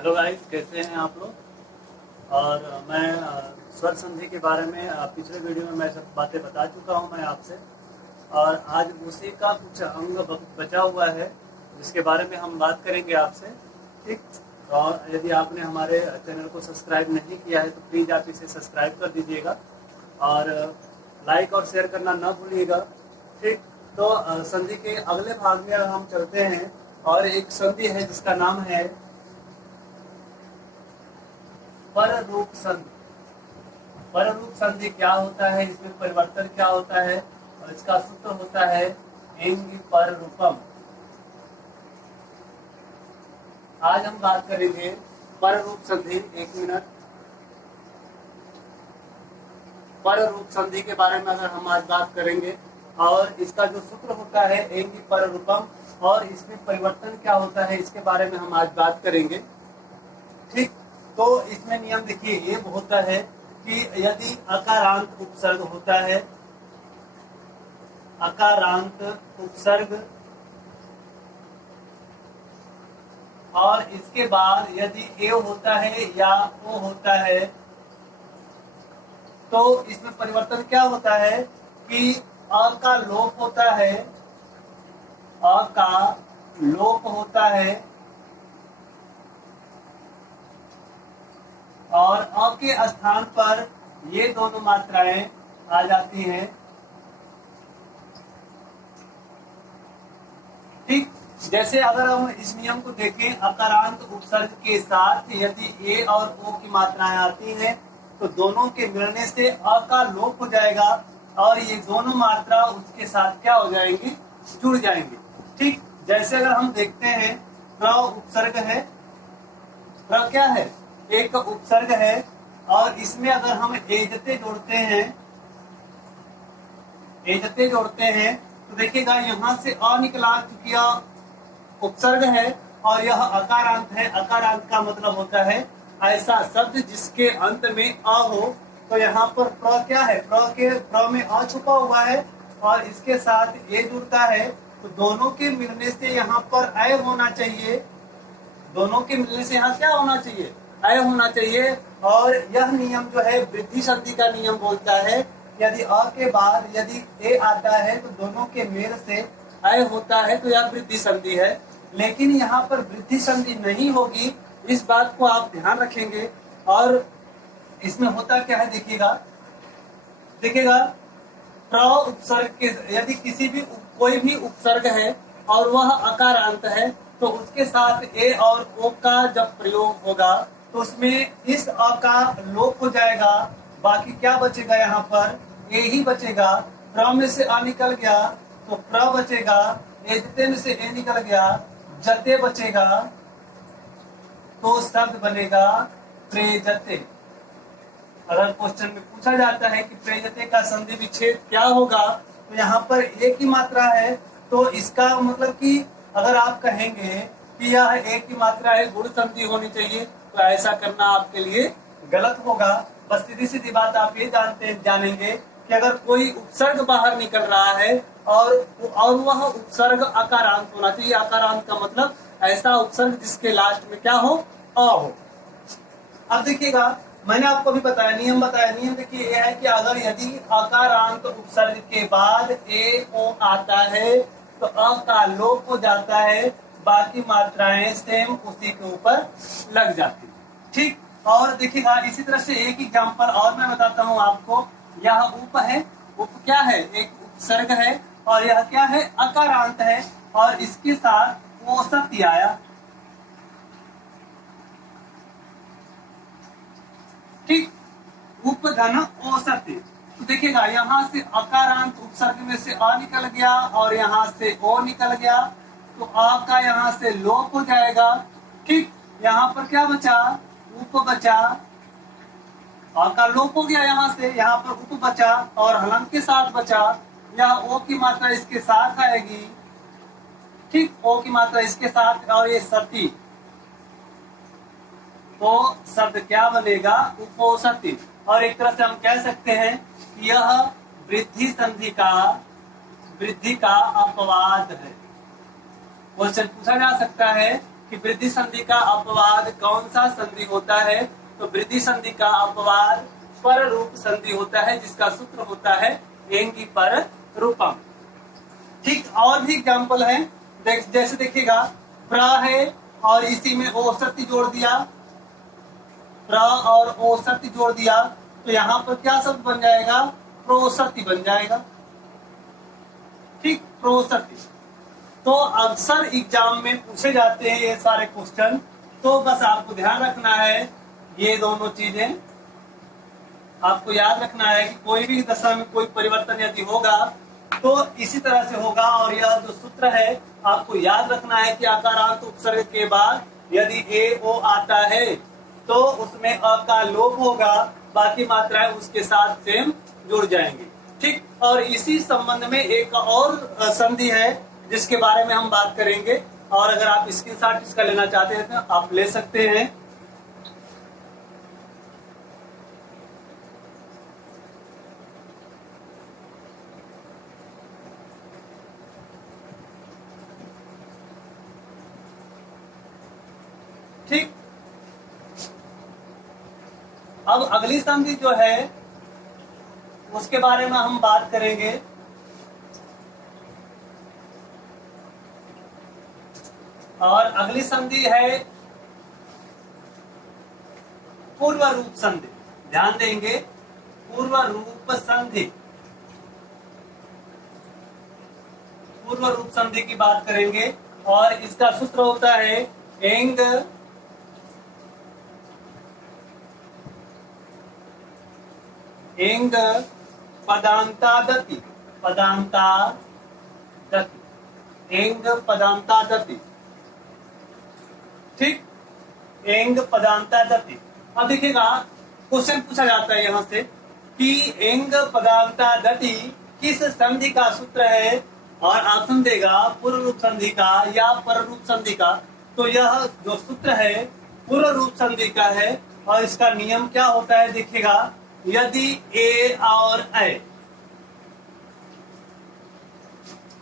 Hello guys, कैसे हैं आप लोग। और मैं स्वर संधि के बारे में पिछले वीडियो में मैं सब बातें बता चुका हूं मैं आपसे। और आज उसी का कुछ अंग बचा हुआ है जिसके बारे में हम बात करेंगे आपसे। ठीक। और यदि आपने हमारे चैनल को सब्सक्राइब नहीं किया है तो प्लीज़ आप इसे सब्सक्राइब कर दीजिएगा और लाइक और शेयर करना ना भूलिएगा। ठीक। तो संधि के अगले भाग में हम चलते हैं और एक संधि है जिसका नाम है पररूप संधि। पररूप संधि क्या होता है, इसमें परिवर्तन क्या होता है और इसका सूत्र होता है एंगी पररूपम। आज हम बात करेंगे पररूप संधि। एक मिनट। पररूप संधि के बारे में अगर हम आज बात करेंगे और इसका जो सूत्र होता है एंगी पररूपम और इसमें परिवर्तन क्या होता है इसके बारे में हम आज बात करेंगे। ठीक। तो इसमें नियम देखिए ये होता है कि यदि अकारांत उपसर्ग होता है, अकारांत उपसर्ग और इसके बाद यदि ए होता है या ओ होता है तो इसमें परिवर्तन क्या होता है कि अ का लोप होता है, अ का लोप होता है और अ के स्थान पर ये दोनों मात्राएं आ जाती हैं। ठीक। जैसे अगर हम इस नियम को देखें, अकारांत उपसर्ग के साथ यदि ए और ओ की मात्राएं आती हैं तो दोनों के मिलने से अ का लोप हो जाएगा और ये दोनों मात्रा उसके साथ क्या हो जाएंगी, जुड़ जाएंगी। ठीक। जैसे अगर हम देखते हैं प्र उपसर्ग है, प्र क्या है, एक उपसर्ग है और इसमें अगर हम एजते जोड़ते हैं, एजते जोड़ते हैं तो देखिएगा यहाँ से अ निकला चुकी उपसर्ग है और यह अकारांत है। अकारांत का मतलब होता है ऐसा शब्द जिसके अंत में अ हो। तो यहाँ पर प्र क्या है, प्र में अ छुपा हुआ है और इसके साथ ए जुड़ता है तो दोनों के मिलने से यहाँ पर अय होना चाहिए। दोनों के मिलने से यहाँ क्या होना चाहिए, अय होना चाहिए। और यह नियम जो है वृद्धि संधि का नियम बोलता है, यदि अ के बाद यदि ए आता है तो दोनों के मेल से अय होता है तो यह वृद्धि संधि है। लेकिन यहाँ पर वृद्धि संधि नहीं होगी, इस बात को आप ध्यान रखेंगे। और इसमें होता क्या है देखिएगा, देखिएगा प्र उपसर्ग के यदि किसी भी कोई भी उपसर्ग है और वह अकारांत है तो उसके साथ ए और ओ का जब प्रयोग होगा तो उसमें इस अ का लोप हो जाएगा। बाकी क्या बचेगा, यहाँ पर ए ही बचेगा। प्र में से अ निकल गया तो प्र बचेगा, एजते में से ए निकल गया, जते बचेगा तो शब्द बनेगा प्रेजते। अगर क्वेश्चन में पूछा जाता है कि प्रेजते का संधि विच्छेद क्या होगा तो यहाँ पर एक ही मात्रा है तो इसका मतलब कि अगर आप कहेंगे कि यह एक ही मात्रा है, गुण संधि होनी चाहिए, तो ऐसा करना आपके लिए गलत होगा। बस सीधी सीधी बात आप ये जानेंगे कि अगर कोई उपसर्ग बाहर निकल रहा है और वह उपसर्ग अकारांत होना चाहिए। अकारांत का मतलब ऐसा उपसर्ग जिसके लास्ट में क्या हो, अ हो। अब देखिएगा मैंने आपको भी बताया, नियम बताया। नियम देखिए यह है कि अगर यदि अकारांत उपसर्ग के बाद ए ओ आता है तो अ का लोप हो जाता है, बाकी मात्राएं सेम उसी के ऊपर लग जाती है। ठीक। और देखिएगा इसी तरह से एक एग्जांपल और मैं बताता हूं आपको। यह उप है, उप क्या है, एक उपसर्ग है और यह क्या है, अकारांत है और इसके साथ ओसति आया। ठीक। उपधन औसति। तो देखिएगा यहाँ से अकारांत उपसर्ग में से अ निकल गया और यहाँ से ओ निकल गया तो अ का यहाँ से लोप हो जाएगा। ठीक। यहाँ पर क्या बचा, उप बचा, अ का लोप हो गया यहाँ से, यहाँ पर उप बचा और हलंत के साथ बचा। यह ओ की मात्रा इसके साथ आएगी। ठीक। ओ की मात्रा इसके साथ और ये सती, तो शब्द क्या बनेगा, उपोसति। और एक तरह से हम कह सकते हैं कि यह वृद्धि संधि का, वृद्धि का अपवाद है। क्वेश्चन पूछा जा सकता है कि वृद्धि संधि का अपवाद कौन सा संधि होता है, तो वृद्धि संधि का अपवाद पर रूप संधि होता है, जिसका सूत्र होता है एंगी पर रूपम। ठीक, और भी एग्जाम्पल है, जैसे देखिएगा प्र है और इसी में ओ सत्य जोड़ दिया, प्र और ओ सत्य जोड़ दिया, तो यहाँ पर क्या शब्द बन जाएगा, प्रोसति बन जाएगा। ठीक, प्रोसति। तो अक्सर एग्जाम में पूछे जाते हैं ये सारे क्वेश्चन, तो बस आपको ध्यान रखना है ये दोनों चीजें आपको याद रखना है कि कोई भी दशा में कोई परिवर्तन यदि होगा तो इसी तरह से होगा। और यह जो सूत्र है आपको याद रखना है कि आकारांत उपसर्ग के बाद यदि ए ओ आता है तो उसमें अ का लोप होगा, बाकी मात्राएं उसके साथ सेम जुड़ जाएंगी। ठीक, और इसी संबंध में एक और संधि है जिसके बारे में हम बात करेंगे, और अगर आप स्क्रीनशॉट इसका लेना चाहते हैं तो आप ले सकते हैं। ठीक, अब अगली संधि जो है उसके बारे में हम बात करेंगे। और अगली संधि है पूर्व रूप संधि। ध्यान देंगे, पूर्व रूप संधि, पूर्व रूप संधि की बात करेंगे, और इसका सूत्र होता है एंग एंग पदांतादति, पदांतादति, एंग पदांतादति। ठीक, एंग पदांतादति। अब देखिएगा क्वेश्चन पूछा जाता है यहाँ से कि एंग पदांतादति किस संधि का सूत्र है, और ऑप्शन देगा पूर्व रूप संधि का या पर रूप संधि का। तो यह जो सूत्र है पूर्व रूप संधि का है, और इसका नियम क्या होता है देखिएगा, यदि ए और ए,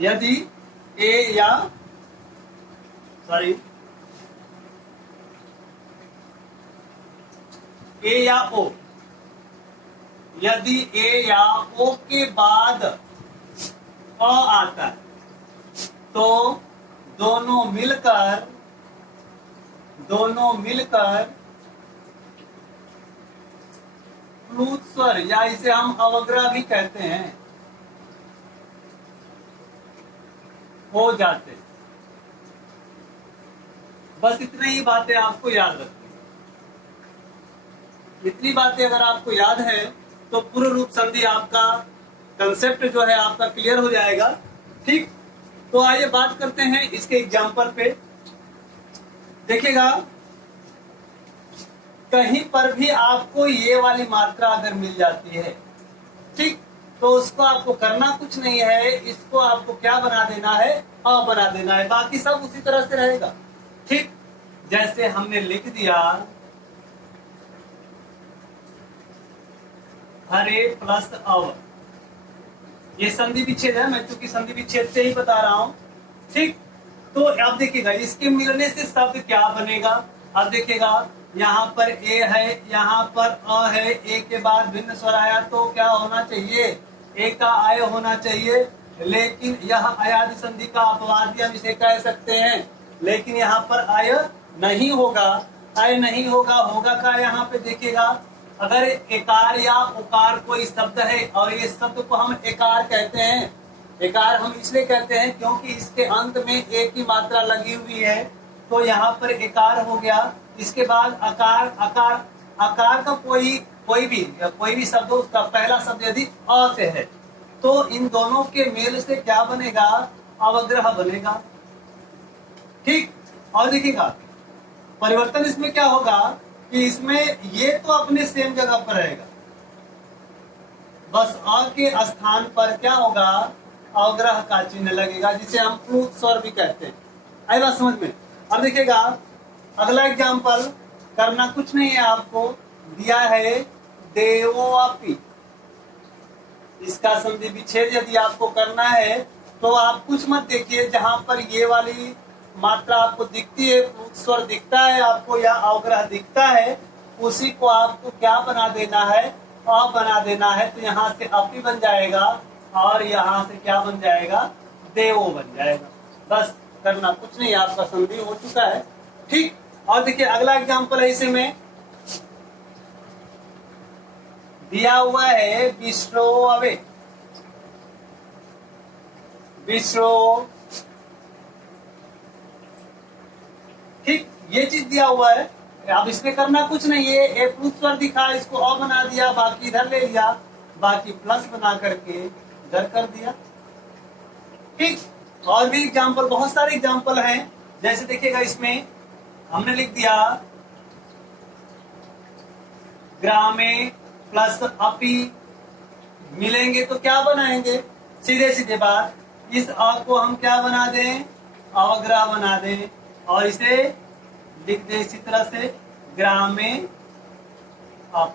यदि ए या सॉरी ए या ओ, यदि ए या ओ के बाद अ आता है तो दोनों मिलकर प्लूत स्वर, या इसे हम अवग्रह भी कहते हैं, हो जाते। बस इतनी ही बातें आपको याद रखनी। इतनी बातें अगर आपको याद है तो पूर्व रूप संधि आपका कंसेप्ट जो है आपका क्लियर हो जाएगा। ठीक, तो आइए बात करते हैं इसके एग्जाम्पल पे। देखिएगा कहीं पर भी आपको ये वाली मात्रा अगर मिल जाती है, ठीक, तो उसको आपको करना कुछ नहीं है, इसको आपको क्या बना देना है, अ बना देना है, बाकी सब उसी तरह से रहेगा। ठीक, जैसे हमने लिख दिया हरे प्लस अव, ये संधि विच्छेद है, मैं चूंकि संधि विच्छेद से ही बता रहा हूं। ठीक, तो अब देखिएगा इसके मिलने से शब्द क्या बनेगा। अब देखिएगा यहाँ पर ए है, यहाँ पर अ है, ए के बाद भिन्न स्वर आया तो क्या होना चाहिए, ए का आय होना चाहिए, लेकिन यह अयादि संधि का अपवाद हम इसे कह सकते हैं, लेकिन यहाँ पर आय नहीं होगा, आय नहीं होगा, होगा का यहाँ पे देखिएगा अगर एकार या उकार कोई शब्द है, और ये शब्द को हम एकार कहते हैं। एकार हम इसलिए कहते हैं क्योंकि इसके अंत में ए की मात्रा लगी हुई है, तो यहाँ पर एकार हो गया। इसके बाद अकार, आकार का कोई भी शब्द, उसका पहला शब्द यदि अ से है तो इन दोनों के मेल से क्या बनेगा, अवग्रह बनेगा। ठीक, और देखिएगा परिवर्तन इसमें क्या होगा कि इसमें ये तो अपने सेम जगह पर रहेगा, बस अ के स्थान पर क्या होगा, अवग्रह का चिन्ह लगेगा, जिसे हम प्लूत स्वर भी कहते हैं। आई बात समझ में। अब देखिएगा अगला एग्जाम्पल, करना कुछ नहीं है, आपको दिया है देवोपी। इसका संधि विच्छेद यदि आपको करना है तो आप कुछ मत देखिए, जहां पर ये वाली मात्रा आपको दिखती है, प्लुत स्वर दिखता है आपको या अवग्रह दिखता है, उसी को आपको क्या बना देना है, अ बना देना है। तो यहाँ से अपी बन जाएगा और यहाँ से क्या बन जाएगा, देवो बन जाएगा। बस करना कुछ नहीं, आपका संधि हो चुका है। ठीक, और देखिए अगला एग्जाम्पल है, इसे में दिया हुआ है विश्रोवे, विश्रो। ठीक, ये चीज दिया हुआ है। अब इसमें करना कुछ नहीं है, ए प्लुत स्वर दिखा, इसको अ बना दिया, बाकी इधर ले लिया, बाकी प्लस बना करके इधर कर दिया। ठीक, और भी एग्जाम्पल, बहुत सारे एग्जाम्पल हैं। जैसे देखिएगा इसमें हमने लिख दिया ग्रामे प्लस अपी मिलेंगे तो क्या बनाएंगे, सीधे सीधे बात, इस अ को हम क्या बना दें, अवग्रह बना दें और इसे लिख दें इसी तरह से ग्रामे अप।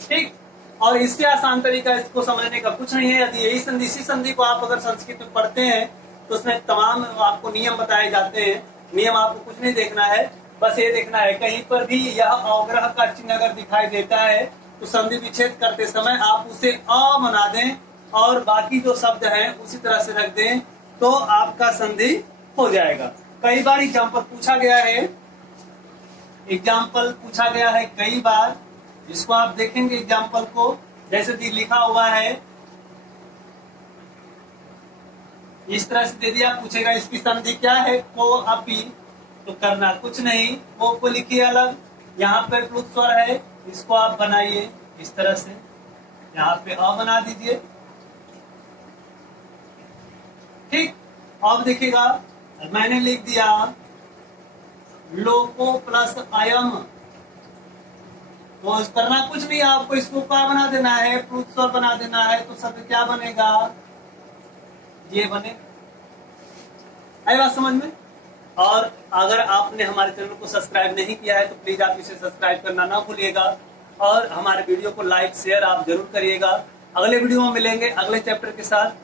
ठीक, और इससे आसान तरीका इसको समझने का कुछ नहीं है। यदि यही संधि, इसी संधि को आप अगर संस्कृत में पढ़ते हैं तो उसमें तमाम आपको नियम बताए जाते हैं। नियम आपको कुछ नहीं देखना है, बस ये देखना है कहीं पर भी यह अवग्रह का चिन्ह अगर दिखाई देता है तो संधि विच्छेद करते समय आप उसे अ बना दें और बाकी जो शब्द हैं उसी तरह से रख दें, तो आपका संधि हो जाएगा। कई बार एग्जाम्पल पूछा गया है, एग्जाम्पल पूछा गया है कई बार, जिसको आप देखेंगे एग्जाम्पल को, जैसे लिखा हुआ है इस तरह से दे दिया, पूछेगा इसकी संधि क्या है, को अपी, तो करना कुछ नहीं, को लिखिए अलग, यहाँ पे प्लुत स्वर है, इसको आप बनाइए इस तरह से, यहाँ पे अ बना दीजिए। ठीक, अब देखिएगा मैंने लिख दिया लोको प्लस अयम, तो करना कुछ नहीं, आपको इसको क्या बना देना है, प्लुत स्वर बना देना है, तो शब्द क्या बनेगा, ये बनेगा। आई बात समझ में। और अगर आपने हमारे चैनल को सब्सक्राइब नहीं किया है तो प्लीज आप इसे सब्सक्राइब करना ना भूलिएगा और हमारे वीडियो को लाइक शेयर आप जरूर करिएगा। अगले वीडियो में मिलेंगे अगले चैप्टर के साथ।